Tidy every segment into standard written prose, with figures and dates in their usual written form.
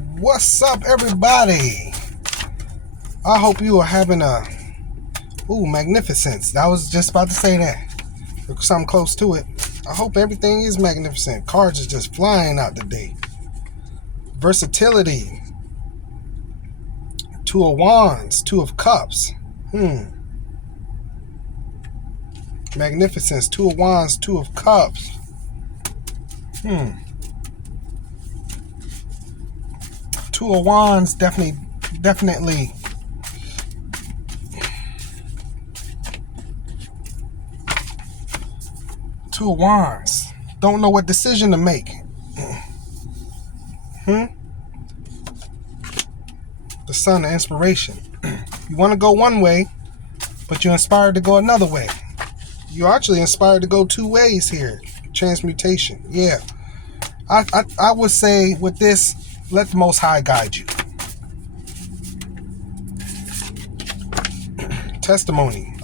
What's up, everybody? I hope you are having a magnificence. I was just about to say that. Something close to it. I hope everything is magnificent. Cards are just flying out today. Versatility. Two of Wands. Two of Cups. Magnificence. Two of Wands. Two of Cups. Two of Wands definitely. Two of Wands. Don't know what decision to make. The Sun, the inspiration. You want to go one way, but you're inspired to go another way. You're actually inspired to go two ways here. Transmutation. Yeah. I would say with this, let the Most High guide you. Testimony.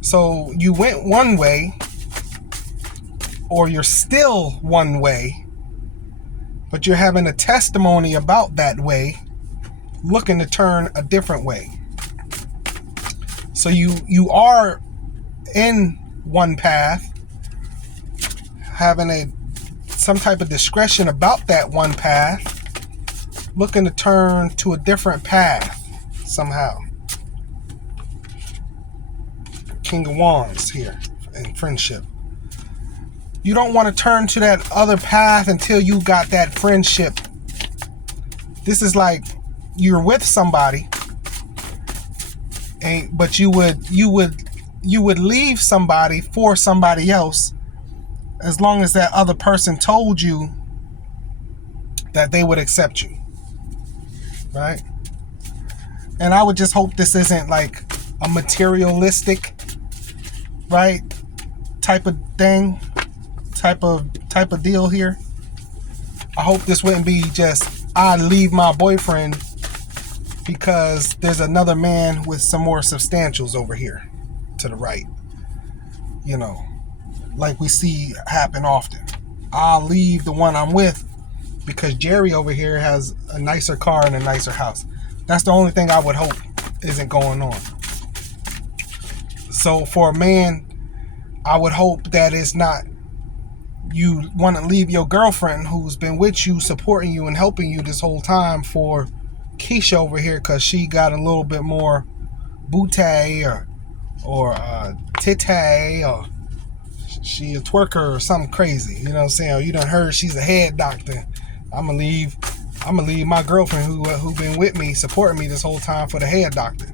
So you went one way, or you're still one way, but you're having a testimony about that way, looking to turn a different way. So you are in one path, having some type of discretion about that one path, looking to turn to a different path somehow. King of Wands here in friendship. You don't want to turn to that other path until you got that friendship. This is like you're with somebody, but you would leave somebody for somebody else, as long as that other person told you that they would accept you, right? And I would just hope this isn't like a materialistic, right, type of thing, type of deal here. I hope this wouldn't be just I leave my boyfriend because there's another man with some more substantials over here to the right, like we see happen often. I'll leave the one I'm with because Jerry over here has a nicer car and a nicer house. That's the only thing I would hope isn't going on. So for a man, I would hope that it's not you want to leave your girlfriend who's been with you, supporting you and helping you this whole time, for Keisha over here because she got a little bit more booty or titty, or she a twerker or something crazy. You know what I'm saying? Or you done heard she's a head doctor. I'm gonna leave my girlfriend who been with me, supporting me this whole time, for the head doctor.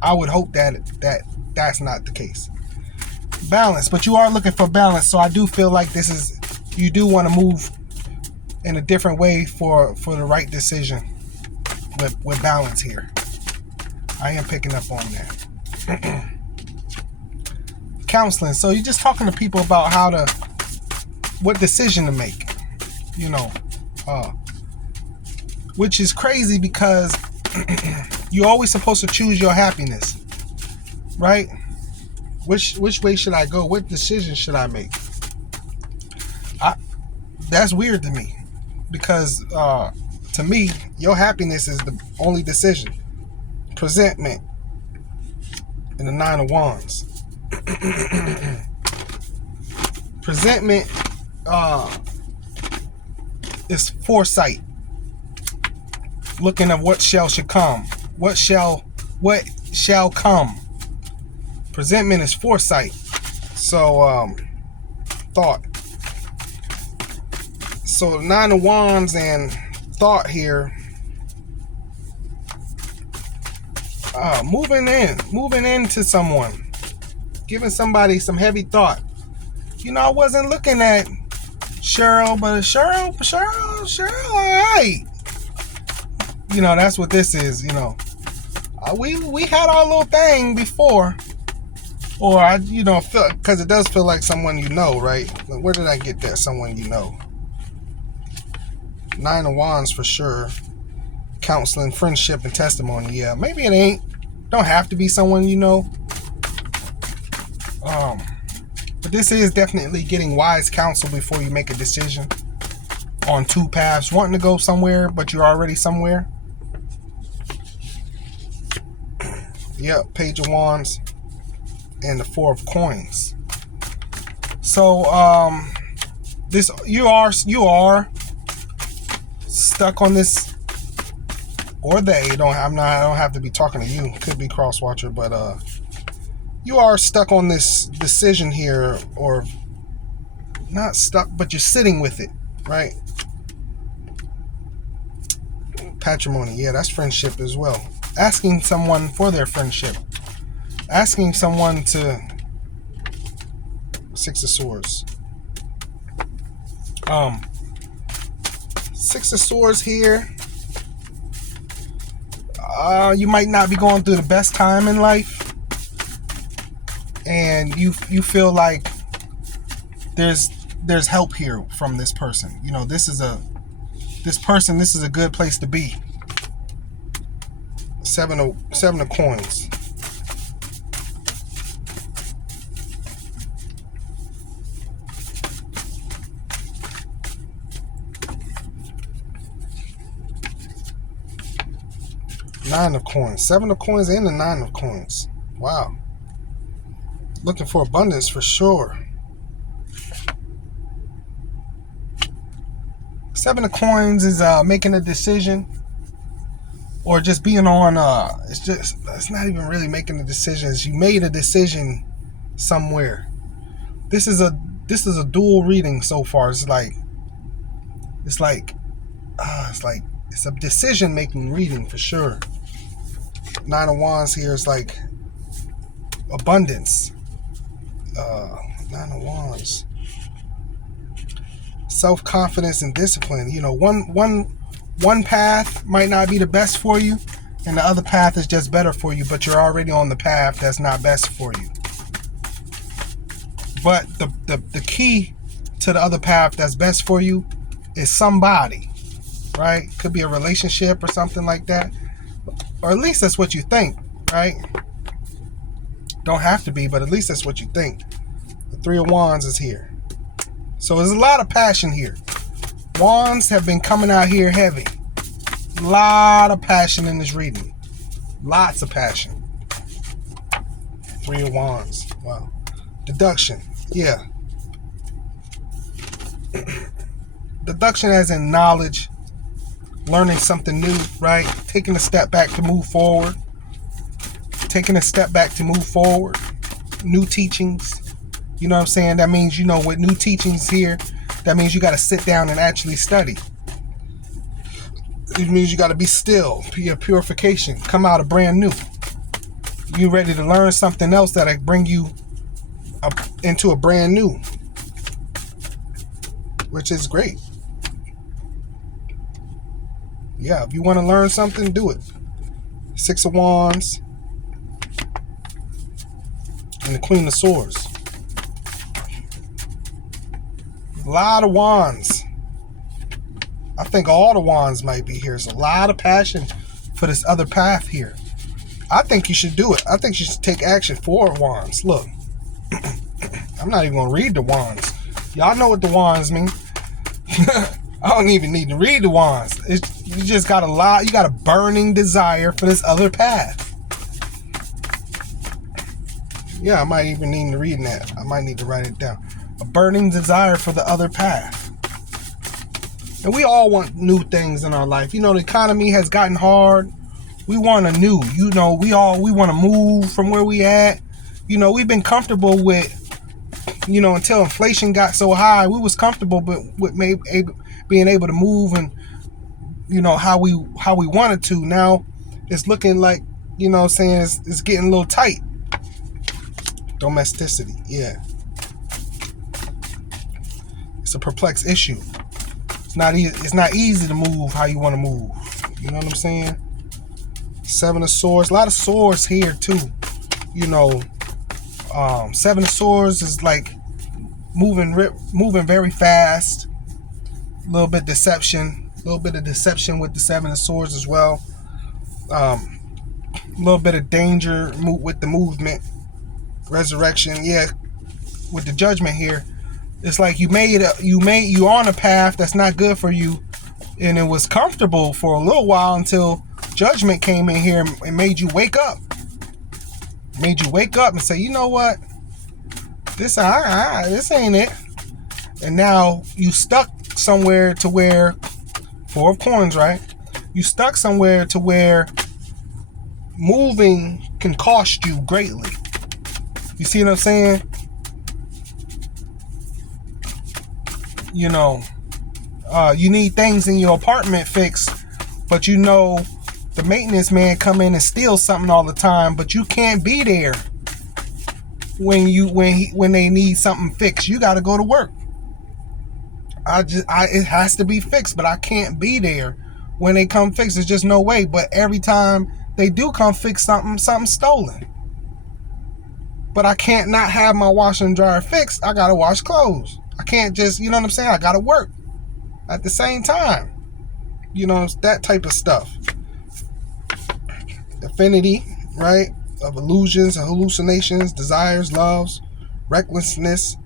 I would hope that's not the case. Balance, but you are looking for balance, so I do feel like you do want to move in a different way for the right decision with balance here. I am picking up on that. Counseling, so you're just talking to people about what decision to make, which is crazy because you're always supposed to choose your happiness, right? Which way should I go? What decision should I make? That's weird to me, because to me, your happiness is the only decision. Presentment in the Nine of Wands. Presentment is foresight, looking at what shall come. What shall come. Presentment is foresight. So thought. So Nine of Wands and thought here. Moving into someone, giving somebody some heavy thought. I wasn't looking at Cheryl, but Cheryl, all right. That's what this is. We had our little thing before, or feel, because it does feel like someone right? Where did I get that? Someone Nine of Wands for sure. Counseling, friendship, and testimony. Yeah, maybe it ain't. Don't have to be someone But this is definitely getting wise counsel before you make a decision. on two paths, wanting to go somewhere, but you're already somewhere. Yep, Page of Wands and the Four of Coins. So this you are stuck on this, or they don't. I don't have to be talking to you. Could be cross watcher, but you are stuck on this decision here, or not stuck, but you're sitting with it, right? Patrimony, yeah, that's friendship as well. Asking someone for their friendship, asking someone to. Six of Swords. Six of Swords here. You might not be going through the best time in life, and you feel like there's help here from this person. You know, this is a good place to be. Seven of Coins. Nine of Coins. Seven of Coins and the Nine of Coins. Wow. Looking for abundance for sure. Seven of Coins is making a decision, or just being on it's not even really making a decision. You made a decision somewhere. This is a dual reading so far. It's a decision making reading for sure. Nine of Wands here is like abundance. Nine of Wands. Self-confidence and discipline. You know, one path might not be the best for you, and the other path is just better for you, but you're already on the path that's not best for you. But the key to the other path that's best for you is somebody, right? Could be a relationship or something like that. Or at least that's what you think, right? Don't have to be, but at least that's what you think. The Three of Wands is here. So there's a lot of passion here. Wands have been coming out here heavy. A lot of passion in this reading. Lots of passion. Three of Wands. Wow. Deduction. Yeah. Deduction as in knowledge. Learning something new, right? Taking a step back to move forward. New teachings. You know what I'm saying? That means, you know, with new teachings here, that means you got to sit down and actually study. It means you got to be still. Your purification. Come out of brand new. You ready to learn something else that'll bring you up into a brand new. Which is great. Yeah, if you want to learn something, do it. Six of Wands. And the Queen of Swords. A lot of wands. I think all the wands might be here. There's a lot of passion for this other path here. I think you should do it. I think you should take action. Four of Wands. Look. I'm not even going to read the wands. Y'all know what the wands mean. I don't even need to read the wands. You just got you got a burning desire for this other path. Yeah, I might even need to read that. I might need to write it down. A burning desire for the other path. And we all want new things in our life. You know, the economy has gotten hard. We want a new. You know, we want to move from where we at. You know, we've been comfortable with, you know, until inflation got so high, we was comfortable with being able to move and, you know, how we wanted to. Now it's looking like, you know what I'm saying, it's getting a little tight. Domesticity, yeah. It's a perplexed issue. It's not easy to move how you want to move. You know what I'm saying? Seven of Swords. A lot of swords here too. You know, Seven of Swords is like moving very fast. A little bit of deception with the Seven of Swords as well. A little bit of danger with the movement. Resurrection, yeah. With the Judgment here, It's like you on a path that's not good for you, and it was comfortable for a little while until judgment came in here and made you wake up. Made you wake up and say, you know what? This ain't it. And now you stuck somewhere to where, Four of Coins, right? You stuck somewhere to where moving can cost you greatly. You see what I'm saying? You know, you need things in your apartment fixed, but you know the maintenance man come in and steal something all the time, but you can't be there when they need something fixed. You got to go to work. It has to be fixed, but I can't be there when they come fix. There's just no way. But every time they do come fix something's stolen. But I can't not have my washer and dryer fixed. I gotta wash clothes. I can't just, you know what I'm saying? I gotta work at the same time. You know, it's that type of stuff. Affinity, right? Of illusions and hallucinations, desires, loves, recklessness,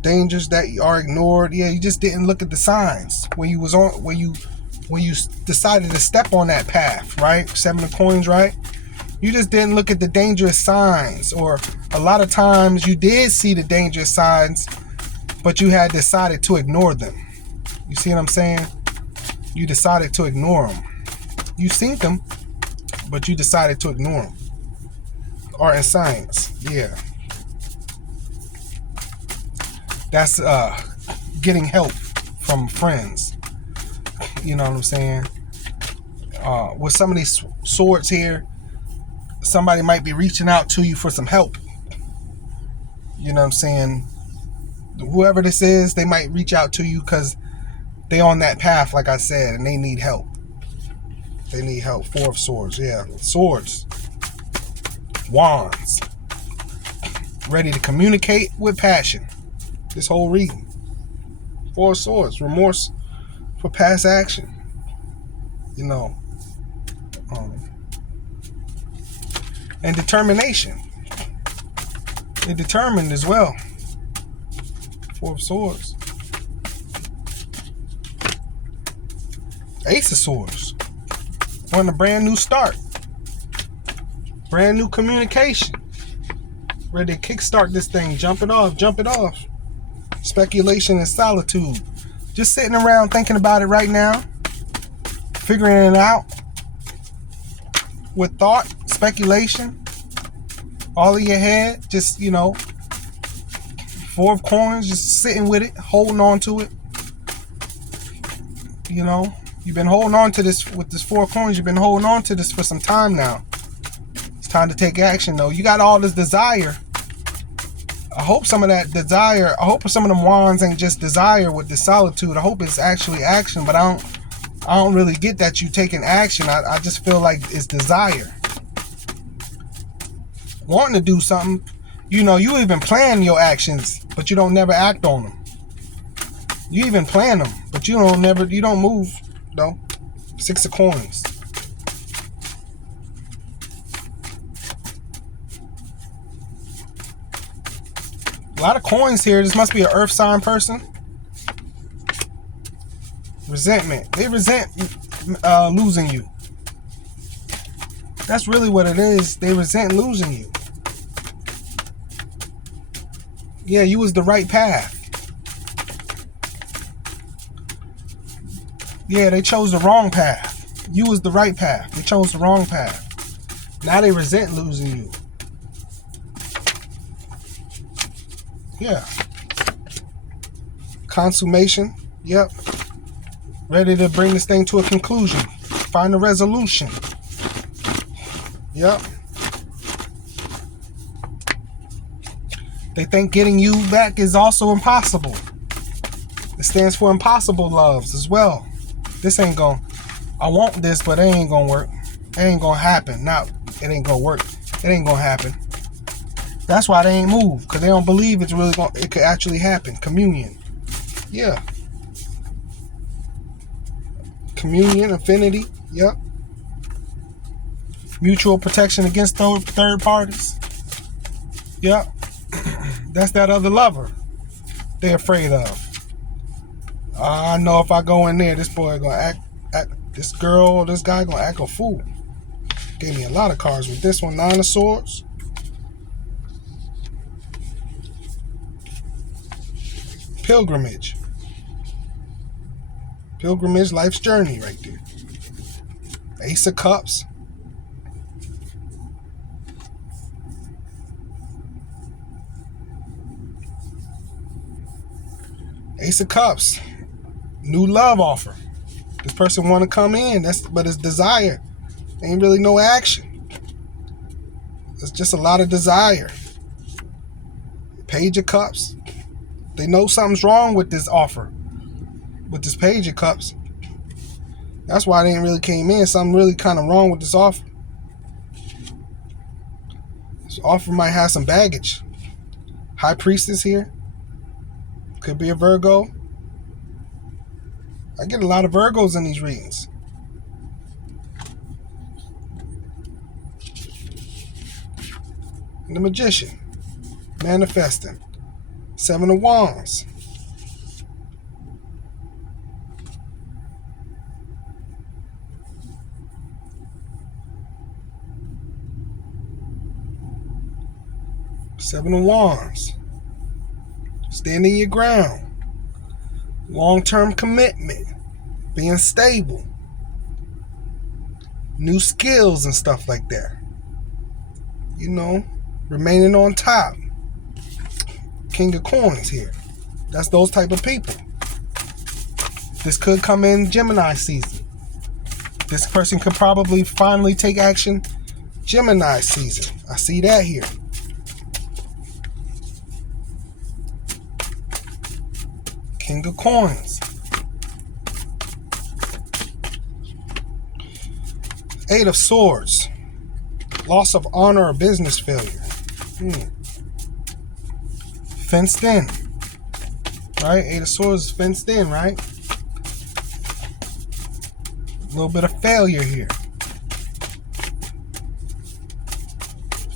dangers that are ignored. Yeah, you just didn't look at the signs when you decided to step on that path, right? Seven of Coins, right? You just didn't look at the dangerous signs, or a lot of times you did see the dangerous signs, but you had decided to ignore them. You see what I'm saying? You decided to ignore them. You seen them, but you decided to ignore them. Art and science, yeah. That's getting help from friends. You know what I'm saying? With some of these swords here, somebody might be reaching out to you for some help. You know what I'm saying? Whoever this is, they might reach out to you because they on that path, like I said, and they need help. They need help. Four of Swords, yeah. Swords. Wands. Ready to communicate with passion. This whole reading. Four of Swords. Remorse for past action. You know. And determination. They're determined as well. Four of Swords. Ace of Swords. Want a brand new start. Brand new communication. Ready to kickstart this thing. Jump it off. Jump it off. Speculation and solitude. Just sitting around thinking about it right now. Figuring it out. With thought, speculation. All in your head. Just, you know. Four of Coins. Just sitting with it. Holding on to it. You know. You've been holding on to this with this Four of Coins. You've been holding on to this for some time now. It's time to take action, though. You got all this desire. I hope some of that desire, I hope some of them wands ain't just desire with the solitude. I hope it's actually action, but I don't really get that you taking action. I just feel like it's desire. Wanting to do something. You know, you even plan your actions, but you don't never act on them. You even plan them, but you don't move. No. Six of Coins. A lot of coins here. This must be an earth sign person. Resentment. They resent losing you. That's really what it is. They resent losing you. Yeah, you was the right path. Yeah, they chose the wrong path. You was the right path. They chose the wrong path. Now they resent losing you. Yeah. Consummation. Yep. Ready to bring this thing to a conclusion. Find a resolution. Yep. They think getting you back is also impossible. It stands for impossible loves as well. This ain't gonna, I want this, but it ain't gonna work. It ain't gonna happen. It ain't gonna work. It ain't gonna happen. That's why they ain't moved, because they don't believe it's really gonna, it could actually happen. Communion. Yeah. Communion, affinity. Yep. Mutual protection against third parties. Yep. That's that other lover. they afraid of. I know if I go in there, this boy gonna act this girl or this guy gonna act a fool. Gave me a lot of cards with this one. 9 of Swords. Pilgrimage. Pilgrimage, life's journey right there. Ace of Cups. Ace of Cups. New love offer. This person want to come in, but it's desire. Ain't really no action. It's just a lot of desire. Page of Cups. They know something's wrong with this offer. With this Page of Cups. That's why they ain't really came in. Something really kind of wrong with this offer. This offer might have some baggage. High Priestess here. Could be a Virgo. I get a lot of Virgos in these readings. And the Magician. Manifesting. 7 of Wands. Seven of Wands. Standing your ground. Long-term commitment. Being stable. New skills and stuff like that. You know, remaining on top. King of Coins here. That's those type of people. This could come in Gemini season. This person could probably finally take action Gemini season. I see that here. King of Coins. Eight of Swords. Loss of honor or business failure. Fenced in. Right? Eight of Swords is fenced in, right? A little bit of failure here.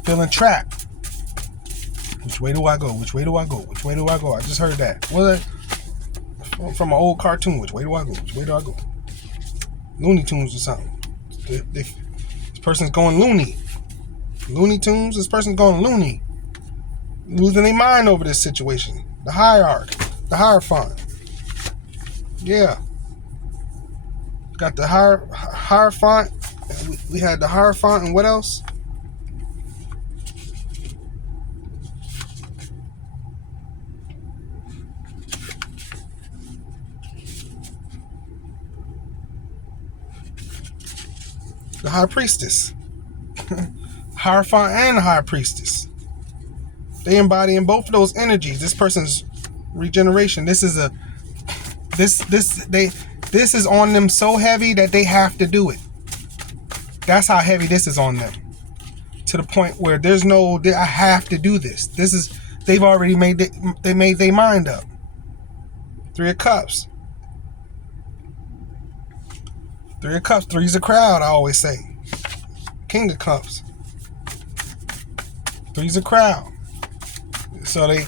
Feeling trapped. Which way do I go? Which way do I go? Which way do I go? I just heard that. Was it from an old cartoon? Which way do I go? Which way do I go? Looney Tunes or something. This person's going loony. Looney Tunes, this person's going loony. Losing their mind over this situation. The hierarchy. The Hierophant. Yeah. Got the Hierophant. We had the Hierophant and what else? The High Priestess. Hierophant and the High Priestess. They embodying both of those energies. This person's regeneration. This is on them so heavy that they have to do it. That's how heavy this is on them. To the point where there's no, I have to do this. They've already made their mind up. 3 of Cups. 3 of Cups. 3's a crowd, I always say. King of Cups. 3's a crowd. So they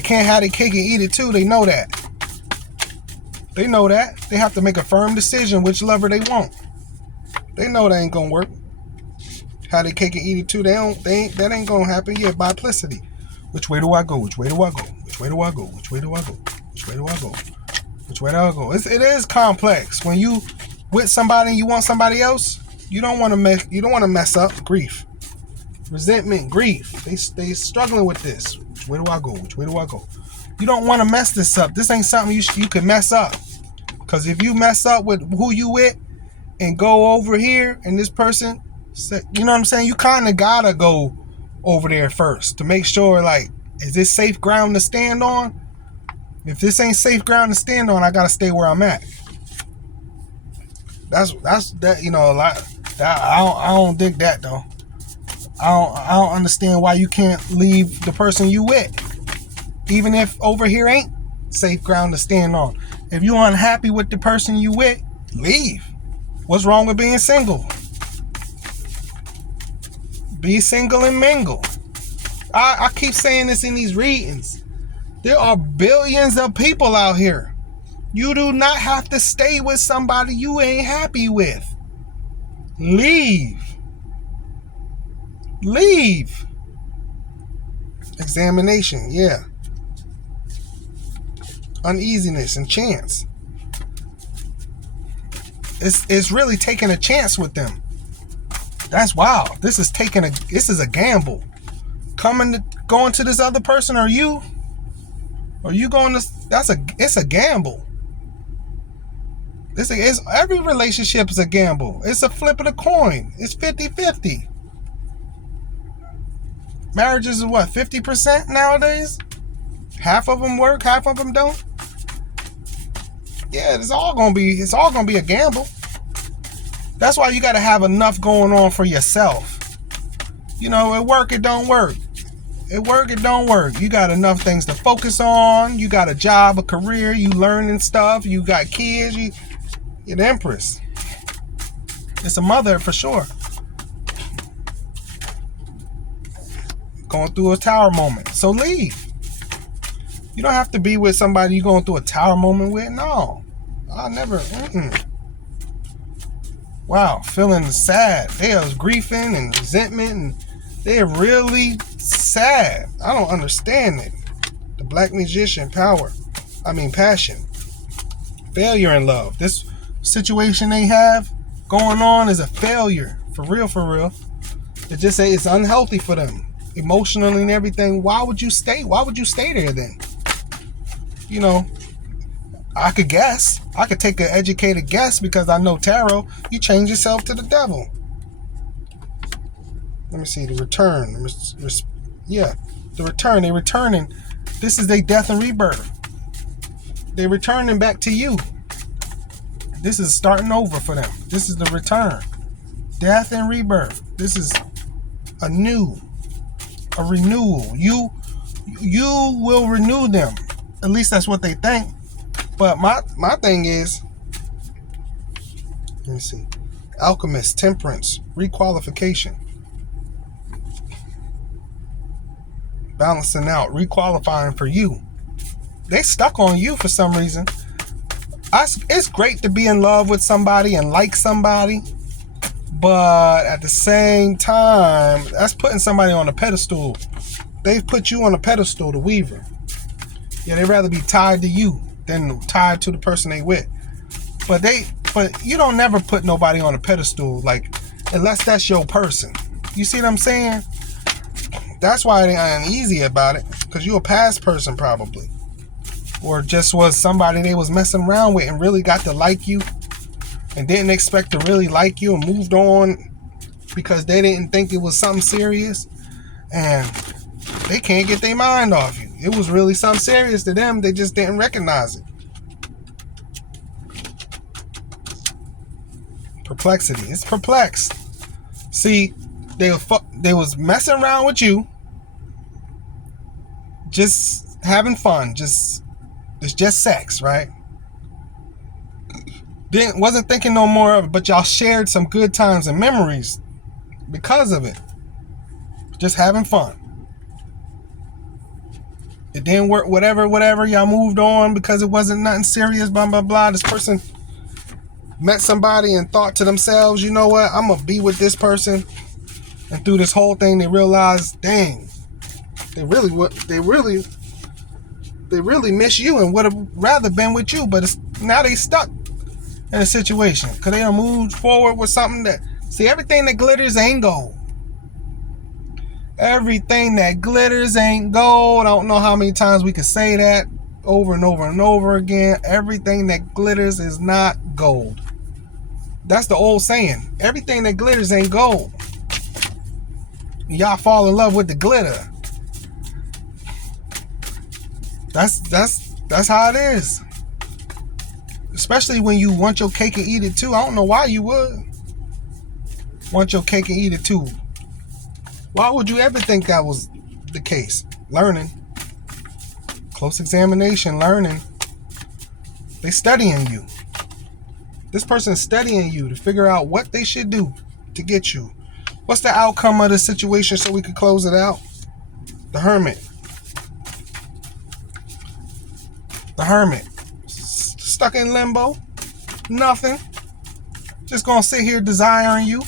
can't have their cake and eat it too. They know that. They know that. They have to make a firm decision which lover they want. They know that ain't gonna work. Have their cake and eat it too. That ain't gonna happen. Yeah, biplicity. Which way do I go? Which way do I go? Which way do I go? Which way do I go? Which way do I go? Which way do I go? It is complex. When you with somebody and you want somebody else, you don't want to mess up. Grief, resentment, grief. They struggling with this. Which way do I go? Which way do I go? You don't want to mess this up. This ain't something you can mess up. Because if you mess up with who you with and go over here and this person, you know what I'm saying? You kind of gotta go over there first to make sure, like, is this safe ground to stand on? If this ain't safe ground to stand on, I gotta stay where I'm at. That's that, you know, a lot. That I don't dig that though. I don't understand why you can't leave the person you with, even if over here ain't safe ground to stand on. If you're unhappy with the person you with, leave. What's wrong with being single? Be single and mingle. I keep saying this in these readings. There are billions of people out here. You do not have to stay with somebody you ain't happy with. Leave. Leave. Examination, yeah. Uneasiness and chance. It's really taking a chance with them. That's wild. This is a gamble. Going to this other person, or you going to, it's a gamble. Every relationship is a gamble. It's a flip of the coin. It's 50-50. Marriages is what, 50% nowadays? Half of them work, half of them don't. Yeah, it's all gonna be a gamble. That's why you gotta have enough going on for yourself. You know, it work, it don't work. It work, it don't work. You got enough things to focus on. You got a job, a career, you learning stuff, you got kids, you're the empress. It's a mother for sure. Going through a tower moment. So leave. You don't have to be with somebody you're going through a tower moment with. No. I never. Wow. Feeling sad. They are grieving and resentment, and they're really sad. I don't understand it. The Black Magician passion. Failure in love. This situation they have going on is a failure. For real. It just say it's unhealthy for them. Emotionally and everything. Why would you stay there then? You know, I could guess. I could take an educated guess because I know tarot. You change yourself to the devil. Let me see. The return. Yeah. The return. They're returning. This is their death and rebirth. They're returning back to you. This is starting over for them. This is the return. Death and rebirth. This is a renewal. You will renew them. At least that's what they think. But my thing is, let me see. Alchemist, temperance, requalification. Balancing out, requalifying for you. They stuck on you for some reason. It's great to be in love with somebody and like somebody. But at the same time, that's putting somebody on a pedestal. They've put you on a pedestal, the Weaver. Yeah, they'd rather be tied to you than tied to the person they with. But you don't never put nobody on a pedestal, like, unless that's your person. You see what I'm saying? That's why they are uneasy about it, because you're a past person probably. Or just was somebody they was messing around with and really got to like you and didn't expect to really like you and moved on because they didn't think it was something serious, and they can't get their mind off you. It was really something serious to them. They just didn't recognize it. Perplexity. It's perplexed. See, they was messing around with you, just having fun. It's just sex, right? Wasn't thinking no more of it, but y'all shared some good times and memories because of it. Just having fun. It didn't work, whatever, y'all moved on because it wasn't nothing serious, blah, blah, blah. This person met somebody and thought to themselves, you know what, I'm going to be with this person. And through this whole thing, they realized, dang, they really miss you and would have rather been with you. But now they stuck in a situation because they done moved forward with something that, see, everything that glitters ain't gold. Everything that glitters ain't gold. I don't know how many times we could say that over and over and over again. Everything that glitters is not gold. That's the old saying. Everything that glitters ain't gold. Y'all fall in love with the glitter. That's how it is. Especially when you want your cake and eat it too. I don't know why you would want your cake and eat it too. Why would you ever think that was the case? Learning. Close examination, learning. They studying you. This person's studying you to figure out what they should do to get you. What's the outcome of the situation so we could close it out? The Hermit. The Hermit. Stuck in limbo. Nothing. Just gonna sit here desiring you.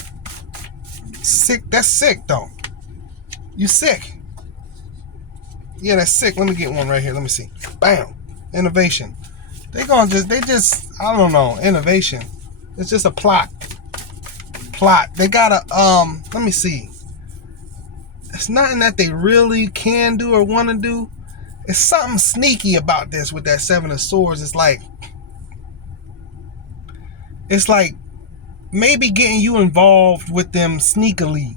Sick. That's sick though. You sick. Yeah, that's sick. Let me get one right here. Let me see. Bam. Innovation. They just, I don't know. Innovation. It's just a plot. They gotta, let me see. It's nothing that they really can do or want to do. It's something sneaky about this with that Seven of Swords. It's like maybe getting you involved with them sneakily.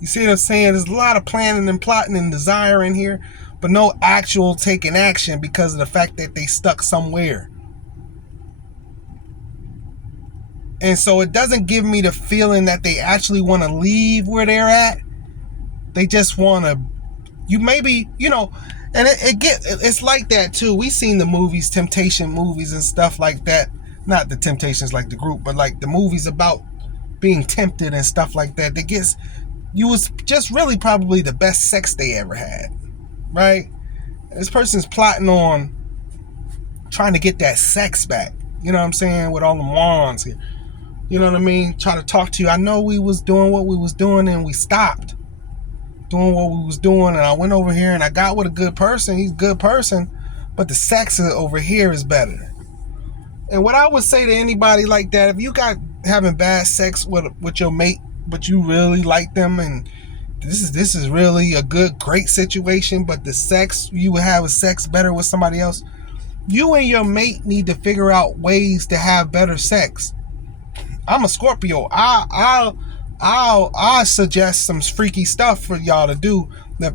You see what I'm saying? There's a lot of planning and plotting and desire in here, but no actual taking action because of the fact that they stuck somewhere. And so it doesn't give me the feeling that they actually want to leave where they're at. They just want to, and it's like that too. We seen the movies, Temptation movies and stuff like that. Not the Temptations like the group, but like the movies about being tempted and stuff like that. You was just really probably the best sex they ever had, right? This person's plotting on trying to get that sex back. You know what I'm saying? With all the morons here. You know what I mean? Try to talk to you. I know we was doing what we was doing and we stopped doing what we was doing, and I went over here and I got with a good person. He's a good person, but the sex over here is better. And what I would say to anybody like that, if you got having bad sex with your mate, but you really like them, and this is really a great situation, but the sex you would have sex better with somebody else, you and your mate need to figure out ways to have better sex. I'm a Scorpio. I'll suggest some freaky stuff for y'all to do. That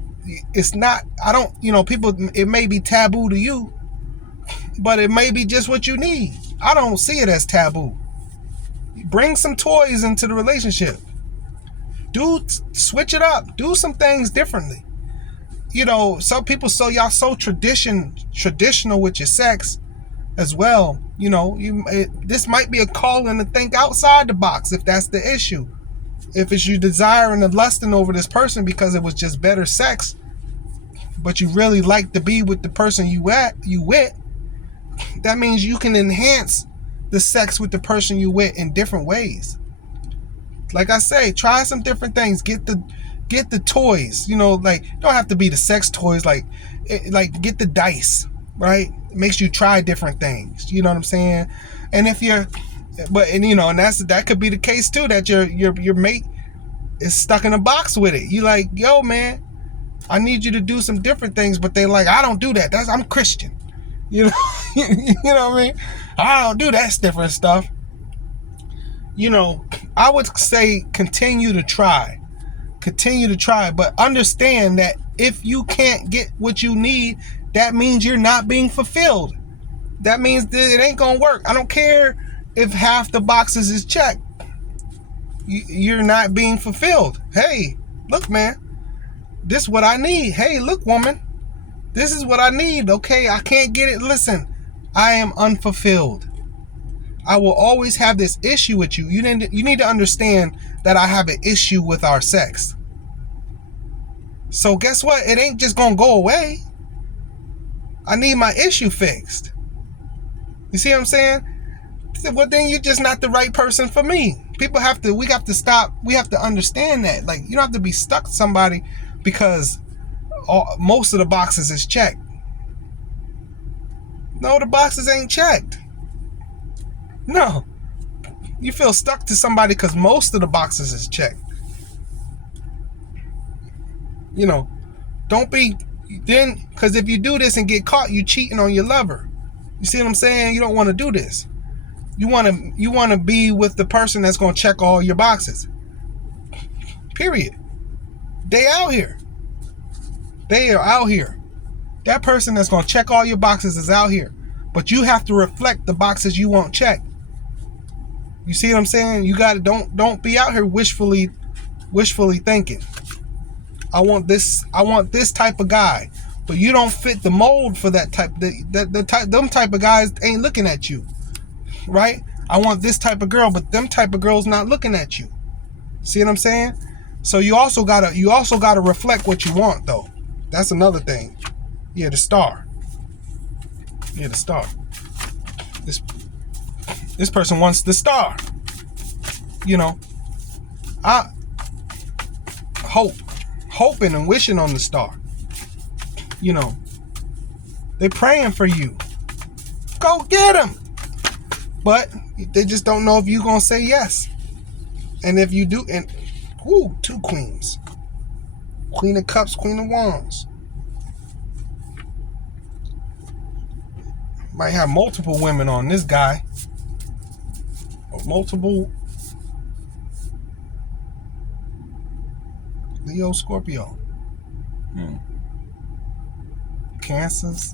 it's not. I don't. People. It may be taboo to you, but it may be just what you need. I don't see it as taboo. Bring some toys into the relationship. Switch it up. Do some things differently. Some people y'all so traditional with your sex as well. This might be a calling to think outside the box if that's the issue. If it's you desiring and lusting over this person because it was just better sex, but you really like to be with the person you with, that means you can enhance the sex with the person you with in different ways. Like I say, try some different things. Get the toys. Like, don't have to be the sex toys. Like get the dice, right? It makes you try different things. You know what I'm saying? And if you're, and that could be the case too. That your mate is stuck in a box with it. You like, yo, man, I need you to do some different things, but they like, I don't do that. I'm Christian. You know what I mean? I don't do that different stuff. I would say continue to try, but understand that if you can't get what you need, that means you're not being fulfilled. That means that it ain't gonna work. I don't care if half the boxes is checked. You're not being fulfilled. Hey, look, man, this is what I need. Hey, look, woman, this is what I need. Okay, I can't get it. Listen, I am unfulfilled. I will always have this issue with you. You need to understand that I have an issue with our sex. So guess what? It ain't just gonna go away. I need my issue fixed. You see what I'm saying? Well, then you're just not the right person for me. We have to understand that. Like, you don't have to be stuck to somebody because most of the boxes is checked. No, the boxes ain't checked. No. You feel stuck to somebody because most of the boxes is checked. Don't be then, because if you do this and get caught, you cheating on your lover. You see what I'm saying? You don't want to do this. You want to be with the person that's going to check all your boxes. Period. They out here. They are out here. That person that's going to check all your boxes is out here. But you have to reflect the boxes you want checked. You see what I'm saying? You got to don't be out here wishfully thinking. I want this type of guy, but you don't fit the mold for that type. Them type of guys ain't looking at you, right? I want this type of girl, but them type of girls not looking at you. See what I'm saying? So you also gotta reflect what you want, though. That's another thing. Yeah, the star. Yeah, the star. This person wants the star. You know, I hoping and wishing on the star. You know, they praying for you. Go get them. But they just don't know if you gonna say yes. And if you do, and two queens. Queen of Cups, Queen of Wands. Might have multiple women on this guy. Multiple Leo, Scorpio. Cancers.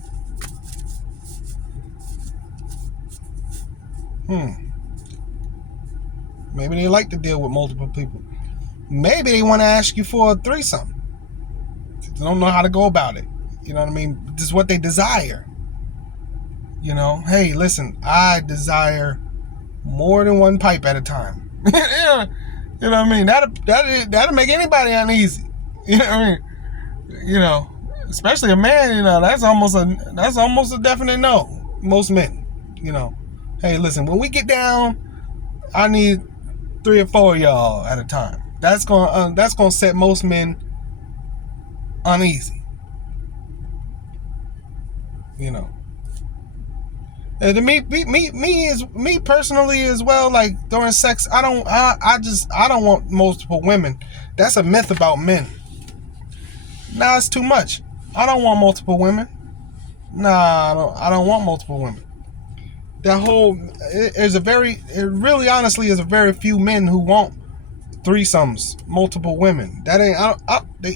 Maybe they like to deal with multiple people. Maybe they want to ask you for a threesome. They don't know how to go about it. You know what I mean? This is what they desire. You know, hey, listen, I desire more than one pipe at a time. You know what I mean? That'll make anybody uneasy. You know what I mean? You know, especially a man. You know, that's almost a definite no. Most men. You know, hey, listen, when we get down, I need 3 or 4 of y'all at a time. That's gonna set most men uneasy. You know. To me personally as well, like during sex, I don't want multiple women. That's a myth about men. Nah, it's too much. I don't want multiple women. Nah, I don't want multiple women. It really honestly is a very few men who want threesomes, multiple women. That ain't,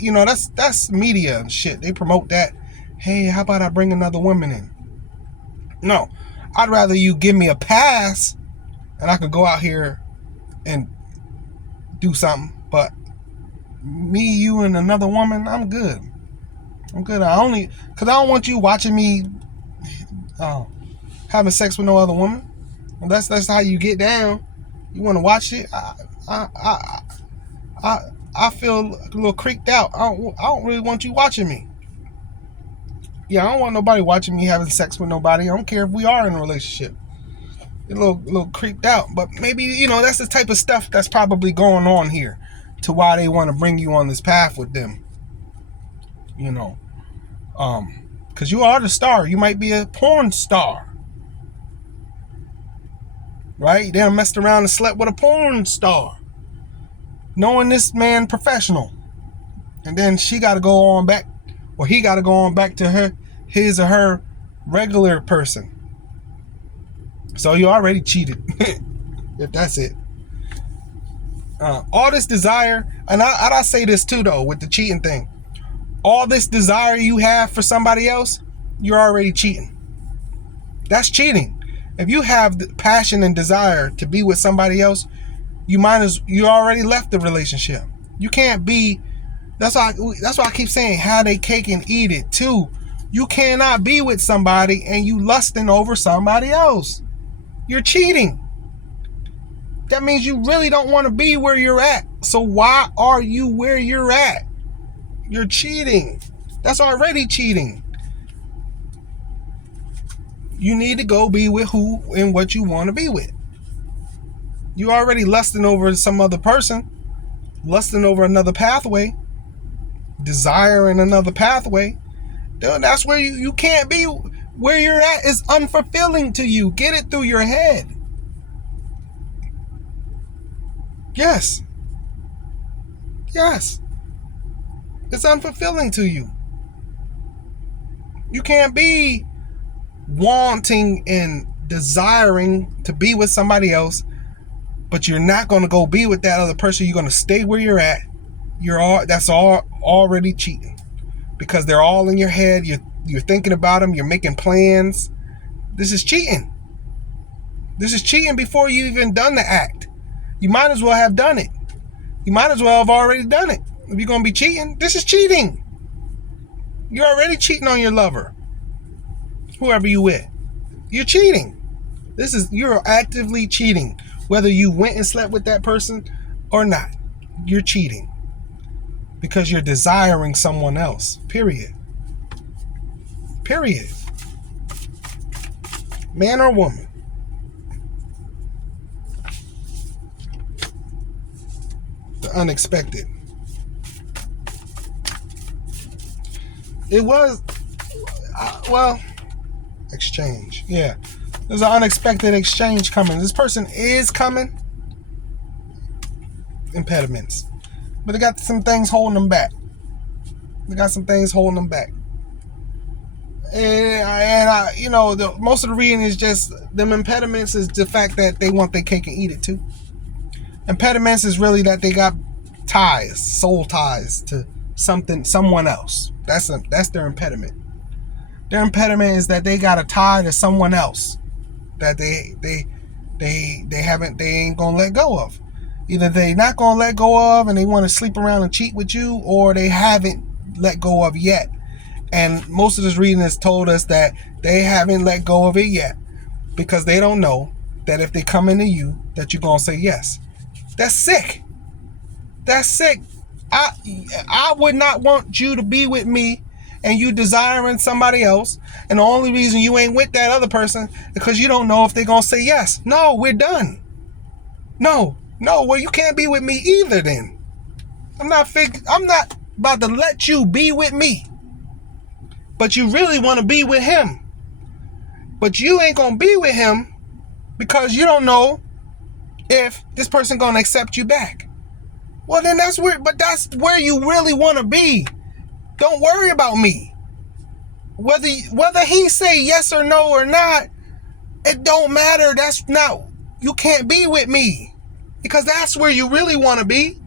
you know, that's media and shit. They promote that. Hey, how about I bring another woman in? No, I'd rather you give me a pass and I could go out here and do something. But me, you, and another woman, I'm good. Because I don't want you watching me having sex with no other woman. Well, that's how you get down. You want to watch it? I feel a little creeped out. I don't really want you watching me. Yeah, I don't want nobody watching me having sex with nobody. I don't care if we are in a relationship. A little creeped out. But maybe, you know, that's the type of stuff that's probably going on here to why they want to bring you on this path with them. You know. Because you are the star. You might be a porn star. Right? They done messed around and slept with a porn star. Knowing this man professional. And then she got to go on back, or he got to go on back to his or her regular person. So you already cheated. If that's it. All this desire, and I say this too though, with the cheating thing. All this desire you have for somebody else, you're already cheating. That's cheating. If you have the passion and desire to be with somebody else, you already left the relationship. You can't be. That's why I keep saying have they cake and eat it too. You cannot be with somebody and you lusting over somebody else. You're cheating. That means you really don't want to be where you're at. So why are you where you're at? You're cheating. That's already cheating. You need to go be with who and what you want to be with. You already lusting over some other person, lusting over another pathway, desiring another pathway. Dude, that's where you can't be. Where you're at is unfulfilling to you. Get it through your head. Yes. Yes. It's unfulfilling to you. You can't be wanting and desiring to be with somebody else, but you're not going to go be with that other person. You're going to stay where you're at. That's all already cheating, because they're all in your head. You're thinking about them. You're making plans. This is cheating. This is cheating before you even done the act. You might as well have done it. You might as well have already done it. If you're going to be cheating, this is cheating. You're already cheating on your lover. Whoever you with. You're cheating. You're actively cheating. Whether you went and slept with that person or not. You're cheating. Because you're desiring someone else. Period. Period. man or woman. The unexpected. It was, exchange. Yeah. There's an unexpected exchange coming. This person is coming. Impediments. But they got some things holding them back. And most of the reading is just them impediments is the fact that they want their cake and eat it too. Impediments is really that they got ties, soul ties to someone else. That's their impediment. Their impediment is that they got a tie to someone else that they ain't gonna let go of. Either they not gonna let go of and they want to sleep around and cheat with you, or they haven't let go of yet. And most of this reading has told us that they haven't let go of it yet because they don't know that if they come into you, that you're gonna say yes. That's sick. I would not want you to be with me and you desiring somebody else, and the only reason you ain't with that other person is because you don't know if they're gonna say yes. No, we're done. No, well, you can't be with me either then. I'm not about to let you be with me. But you really want to be with him. But you ain't gonna be with him because you don't know if this person gonna accept you back. Well, then that's where you really want to be. Don't worry about me. Whether he say yes or no or not, it don't matter. You can't be with me because that's where you really want to be.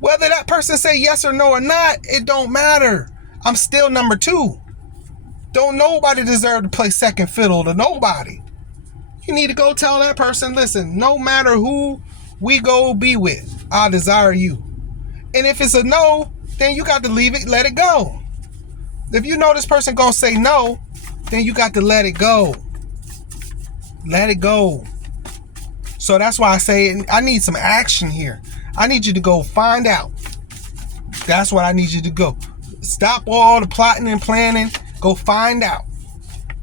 Whether that person say yes or no or not, it don't matter. I'm still number 2. Don't nobody deserve to play second fiddle to nobody. You need to go tell that person, listen, no matter who we go be with, I desire you. And if it's a no, then you got to leave it, let it go. If you know this person gonna say no, then you got to let it go. Let it go. So that's why I say I need some action here. I need you to go find out. That's what I need you to go. Stop all the plotting and planning. Go find out.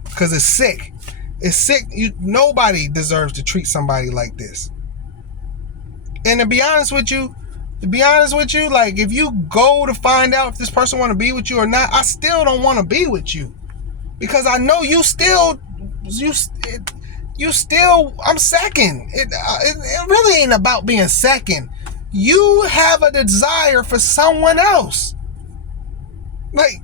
Because it's sick. It's sick. Nobody deserves to treat somebody like this. And to be honest with you, like if you go to find out if this person want to be with you or not, I still don't want to be with you. Because I know you still, I'm second. It really ain't about being second. You have a desire for someone else. Like,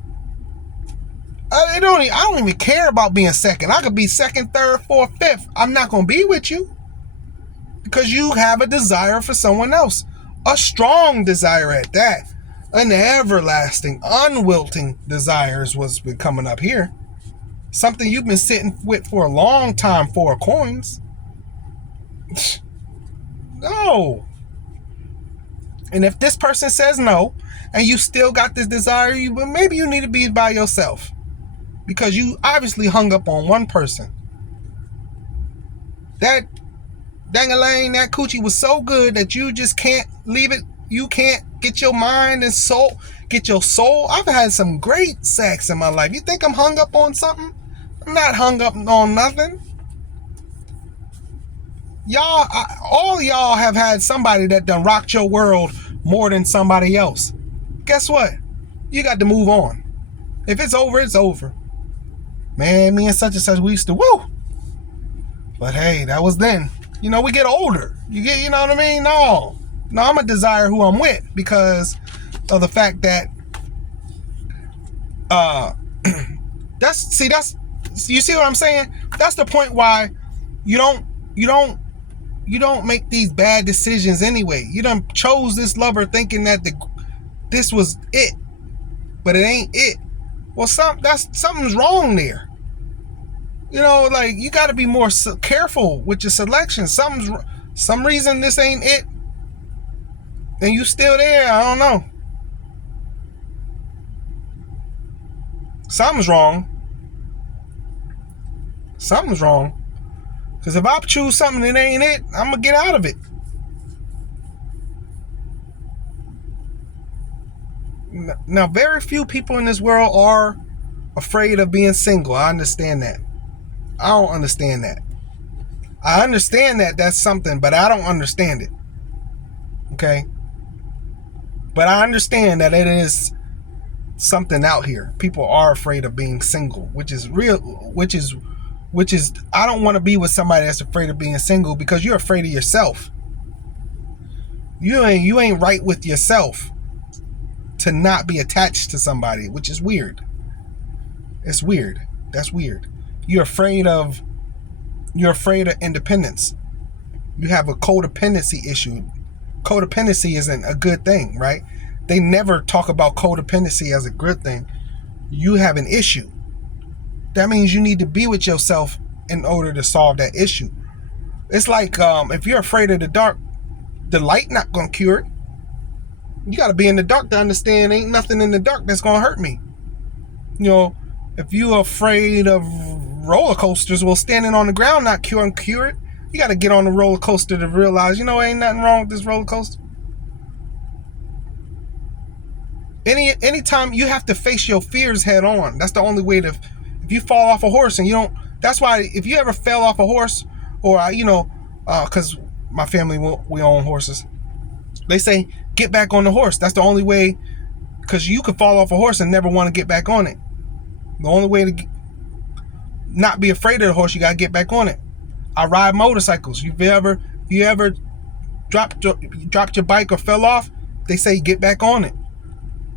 I don't even care about being second. I could be second, third, fourth, fifth. I'm not going to be with you. Because you have a desire for someone else. A strong desire at that. An everlasting, unwilting desire is what's been coming up here. Something you've been sitting with for a long time for coins. No. And if this person says no, and you still got this desire, maybe you need to be by yourself. Because you obviously hung up on one person. That dang-a-lang, that coochie was so good that you just can't leave it. You can't get your mind and soul, get your soul. I've had some great sex in my life. You think I'm hung up on something? I'm not hung up on nothing. All y'all have had somebody that done rocked your world more than somebody else. Guess what? You got to move on. If it's over, it's over. Man, me and such and such, we used to woo. But hey, that was then. We get older. You know what I mean? No, I'm a desire who I'm with because of the fact that that's you see what I'm saying? That's the point why you don't make these bad decisions anyway. You done chose this lover thinking that this was it, but it ain't it. Well, something's wrong there. Like you got to be more careful with your selection. Some reason this ain't it, and you still there. I don't know. Something's wrong. Because if I choose something that ain't it, I'm gonna get out of it. Now, very few people in this world are afraid of being single. I understand that. I don't understand that. I understand that that's something, but I don't understand it. Okay? But I understand that it is something out here. People are afraid of being single, which is real, which is I don't want to be with somebody that's afraid of being single, because you're afraid of yourself. You ain't right with yourself to not be attached to somebody, which is weird. It's weird. That's weird. You're afraid of independence. You have a codependency issue. Codependency isn't a good thing, right? They never talk about codependency as a good thing. You have an issue. That means you need to be with yourself in order to solve that issue. It's like if you're afraid of the dark, the light not gonna cure it. You gotta be in the dark to understand ain't nothing in the dark that's gonna hurt me. You know, if you're afraid of roller coasters, well, standing on the ground not cure it. You gotta get on the roller coaster to realize, ain't nothing wrong with this roller coaster. Anytime you have to face your fears head on. That's the only way to. If you fall off a horse and you don't. That's why if you ever fell off a horse, or because my family we own horses, they say get back on the horse. That's the only way, because you could fall off a horse and never want to get back on it. The only way to not be afraid of the horse, you gotta get back on it. I ride motorcycles. If you ever dropped your bike or fell off, they say get back on it.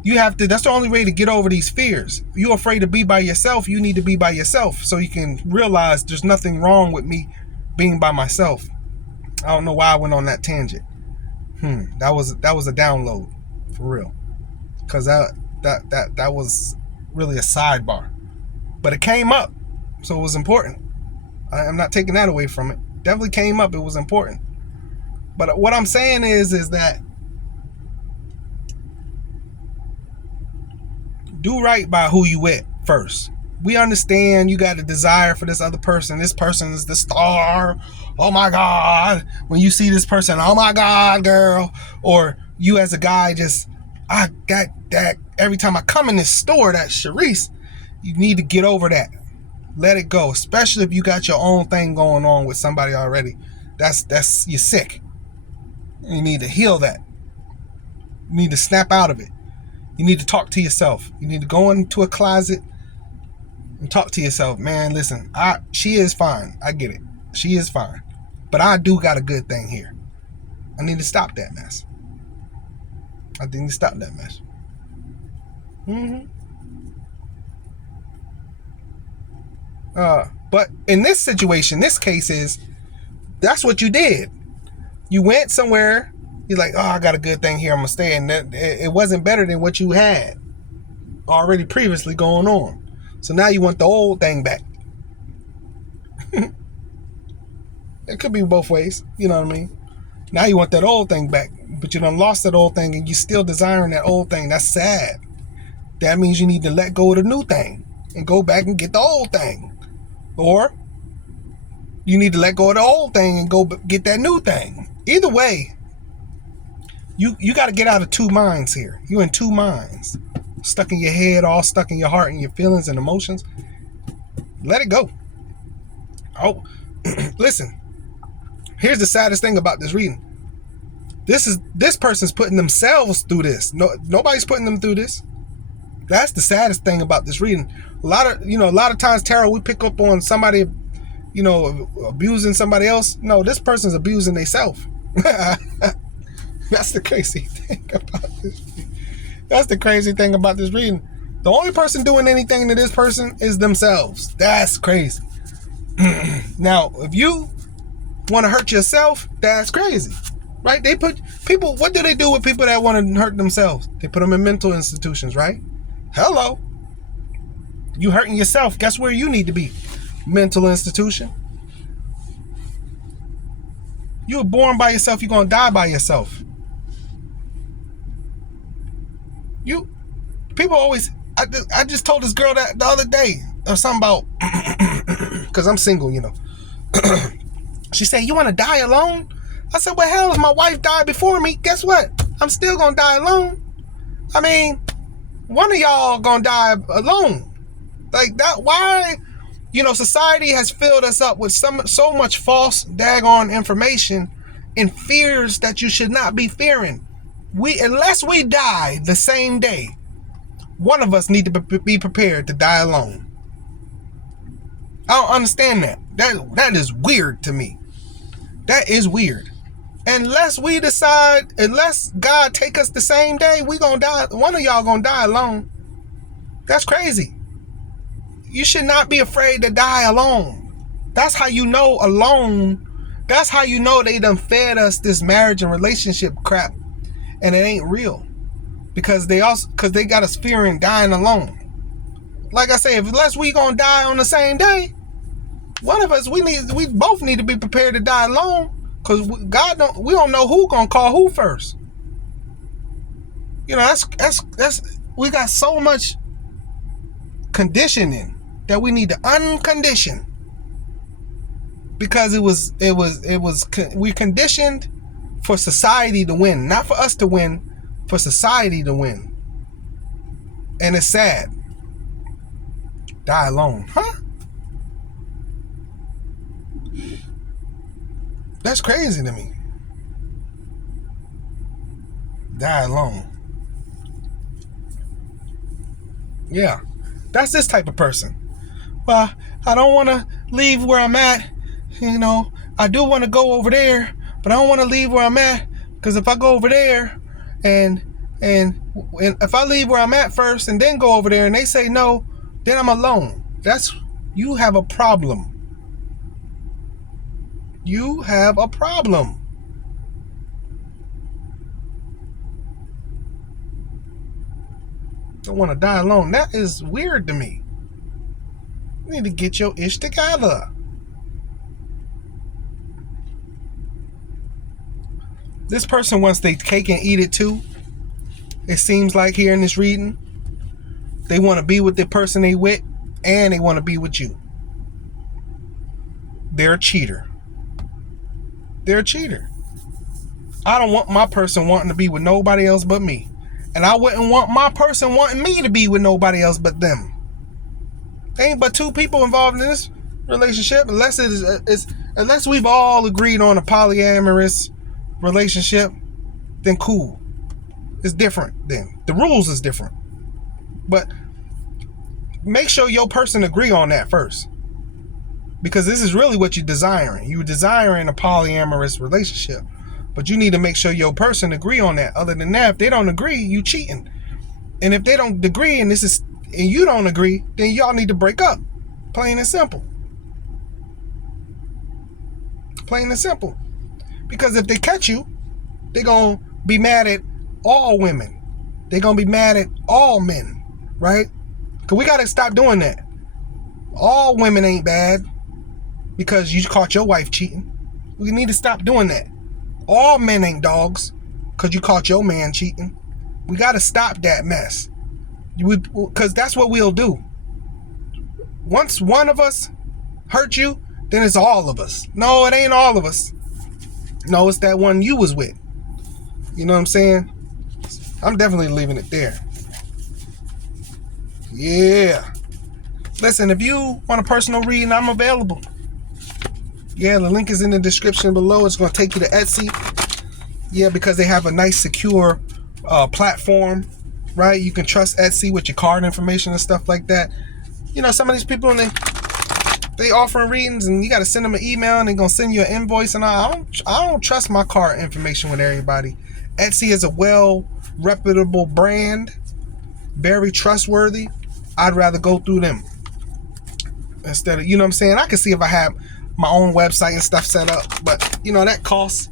You have to. That's the only way to get over these fears. If you're afraid to be by yourself, you need to be by yourself so you can realize there's nothing wrong with me being by myself. I don't know why I went on that tangent. That was a download for real, because that was really a sidebar, but it came up, so it was important. I'm not taking that away from it. Definitely came up. It was important. But what I'm saying is that do right by who you with first. We understand you got a desire for this other person. This person is the star. Oh my God. When you see this person, oh my God, girl. Or you as a guy that every time I come in this store, that Sharice, you need to get over that. Let it go. Especially if you got your own thing going on with somebody already. That's you're sick. You need to heal that. You need to snap out of it. You need to talk to yourself. You need to go into a closet and talk to yourself. Man, listen, she is fine. I get it. She is fine. But I do got a good thing here. I need to stop that mess. But in this situation, this case is, that's what you did. You went somewhere. You're like, oh, I got a good thing here. I'm going to stay. And it wasn't better than what you had already previously going on. So now you want the old thing back. It could be both ways. You know what I mean? Now you want that old thing back. But you done lost that old thing and you still desiring that old thing. That's sad. That means you need to let go of the new thing and go back and get the old thing. Or you need to let go of the old thing and go get that new thing. Either way, you got to get out of two minds here. You're in two minds. Stuck in your head, all stuck in your heart and your feelings and emotions. Let it go. Oh, listen. Here's the saddest thing about this reading. This person's putting themselves through this. Nobody's putting them through this. That's the saddest thing about this reading. A lot of times, tarot, we pick up on somebody, abusing somebody else. No, this person's abusing themselves. That's the crazy thing about this. That's the crazy thing about this reading. The only person doing anything to this person is themselves. That's crazy. Now, if you want to hurt yourself, that's crazy, right? They put people. What do they do with people that want to hurt themselves? They put them in mental institutions, right? Hello. You hurting yourself. Guess where you need to be? Mental institution. You were born by yourself. You're gonna die by yourself. People always. I just told this girl that the other day or something about, because I'm single, She said, "You want to die alone?" I said, "Well, hell, if my wife died before me, guess what? I'm still gonna die alone. I mean, one of y'all gonna die alone. Like that. Why Society has filled us up with so much false daggone information and fears that you should not be fearing. Unless we die the same day, one of us need to be prepared to die alone. I don't understand that. That is weird to me. That is weird. Unless God take us the same day, we gonna die. One of y'all gonna die alone. That's crazy. You should not be afraid to die alone. That's how you know alone. That's how you know they done fed us this marriage and relationship crap, and it ain't real. Because they got us fearing dying alone. Like I say, unless we gonna die on the same day, one of us we both need to be prepared to die alone. Because we don't know who gonna call who first. That's we got so much conditioning that we need to uncondition. Because we conditioned for society to win, not for us to win, for society to win. And it's sad. Die alone, huh? That's crazy to me. Die alone. Yeah, that's this type of person. Well, I don't want to leave where I'm at. I do want to go over there, but I don't want to leave where I'm at, because if I go over there and if I leave where I'm at first and then go over there and they say no, then I'm alone. You have a problem. You have a problem. Don't want to die alone. That is weird to me. You need to get your ish together. This person wants their cake and eat it too. It seems like here in this reading, they want to be with the person they with, and they want to be with you. They're a cheater. They're a cheater. I don't want my person wanting to be with nobody else but me. And I wouldn't want my person wanting me to be with nobody else but them. There ain't but two people involved in this relationship, unless we've all agreed on a polyamorous relationship, then cool. It's different then. The rules is different. But make sure your person agree on that first. Because this is really what you're desiring. You're desiring a polyamorous relationship. But you need to make sure your person agree on that. Other than that, if they don't agree, you cheating. And if they don't agree and you don't agree, then y'all need to break up. Plain and simple. Plain and simple. Because if they catch you, they're going to be mad at all women. They're going to be mad at all men. Right? Because we got to stop doing that. All women ain't bad because you caught your wife cheating. We need to stop doing that. All men ain't dogs because you caught your man cheating. We got to stop that mess. Because that's what we'll do. Once one of us hurt you, then it's all of us. No, it ain't all of us. No, it's that one you was with. You know what I'm saying? I'm definitely leaving it there. Yeah. Listen, if you want a personal reading, I'm available. Yeah, the link is in the description below. It's going to take you to Etsy. Yeah, because they have a nice, secure platform, right? You can trust Etsy with your card information and stuff like that. Some of these people, they offering readings, and you got to send them an email, and they're going to send you an invoice. And I don't trust my card information with everybody. Etsy is a reputable brand, very trustworthy. I'd rather go through them instead of, what I'm saying? I can see if I have my own website and stuff set up, but that costs.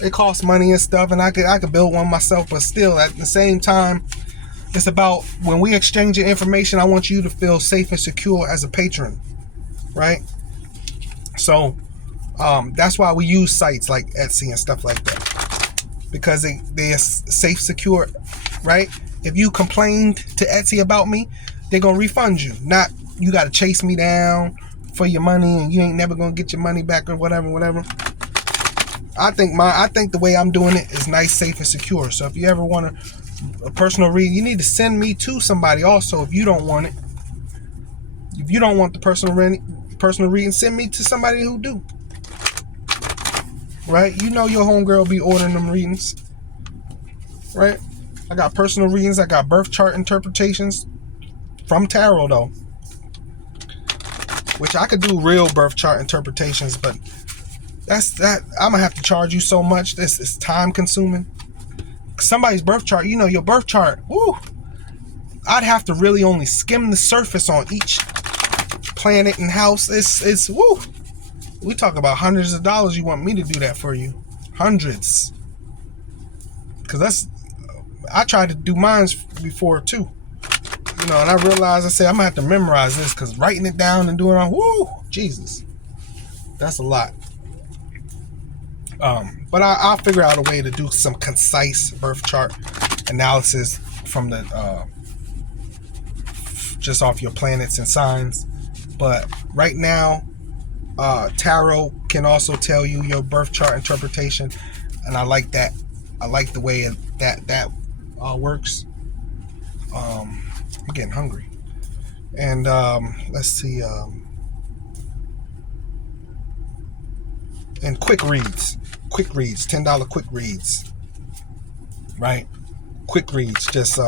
It costs money and stuff, and I could build one myself. But still, at the same time, it's about when we exchange your information, I want you to feel safe and secure as a patron, right? So that's why we use sites like Etsy and stuff like that, because they are safe, secure, right? If you complained to Etsy about me, they're gonna refund you. Not you got to chase me down for your money and you ain't never gonna get your money back or whatever. I think the way I'm doing it is nice, safe, and secure. So if you ever want a personal reading, you need to send me to somebody also if you don't want it. If you don't want the personal reading, send me to somebody who do. Right? You know your homegirl be ordering them readings. Right? I got personal readings. I got birth chart interpretations from tarot, though. Which I could do real birth chart interpretations, but I'm gonna have to charge you so much. This is time consuming. Somebody's birth chart, your birth chart. Woo! I'd have to really only skim the surface on each planet and house. It's woo. We talk about hundreds of dollars. You want me to do that for you? Hundreds. Because I tried to do mine before too. And I realized, I said, I'm gonna have to memorize this, because writing it down and doing it on, woo, Jesus, that's a lot. But I'll figure out a way to do some concise birth chart analysis from the just off your planets and signs. But right now, tarot can also tell you your birth chart interpretation, and I like that. I like the way that works. I'm getting hungry. And let's see. And quick reads, $10 quick reads. Right? Quick reads. Just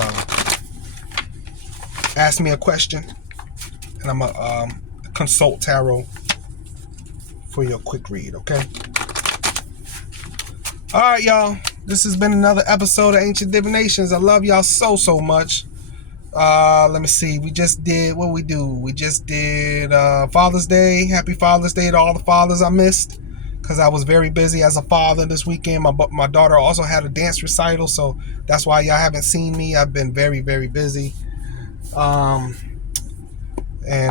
ask me a question, and I'm gonna consult tarot for your quick read. Okay. All right, y'all. This has been another episode of Ancient Divinations. I love y'all so much. Let me see. We just did what we do. We just did Father's Day. Happy Father's Day to all the fathers I missed, because I was very busy as a father this weekend. My daughter also had a dance recital, so that's why y'all haven't seen me. I've been very, very busy. And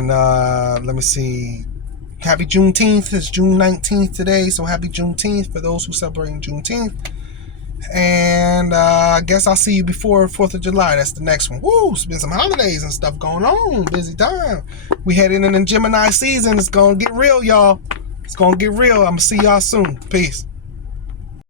let me see. Happy Juneteenth. It's June 19th today, so happy Juneteenth for those who celebrate Juneteenth. And I guess I'll see you before 4th of July. That's the next one. Woo! It's been some holidays and stuff going on. Busy time. We heading in the Gemini season. It's gonna get real, y'all. It's gonna get real. I'm gonna see y'all soon. Peace.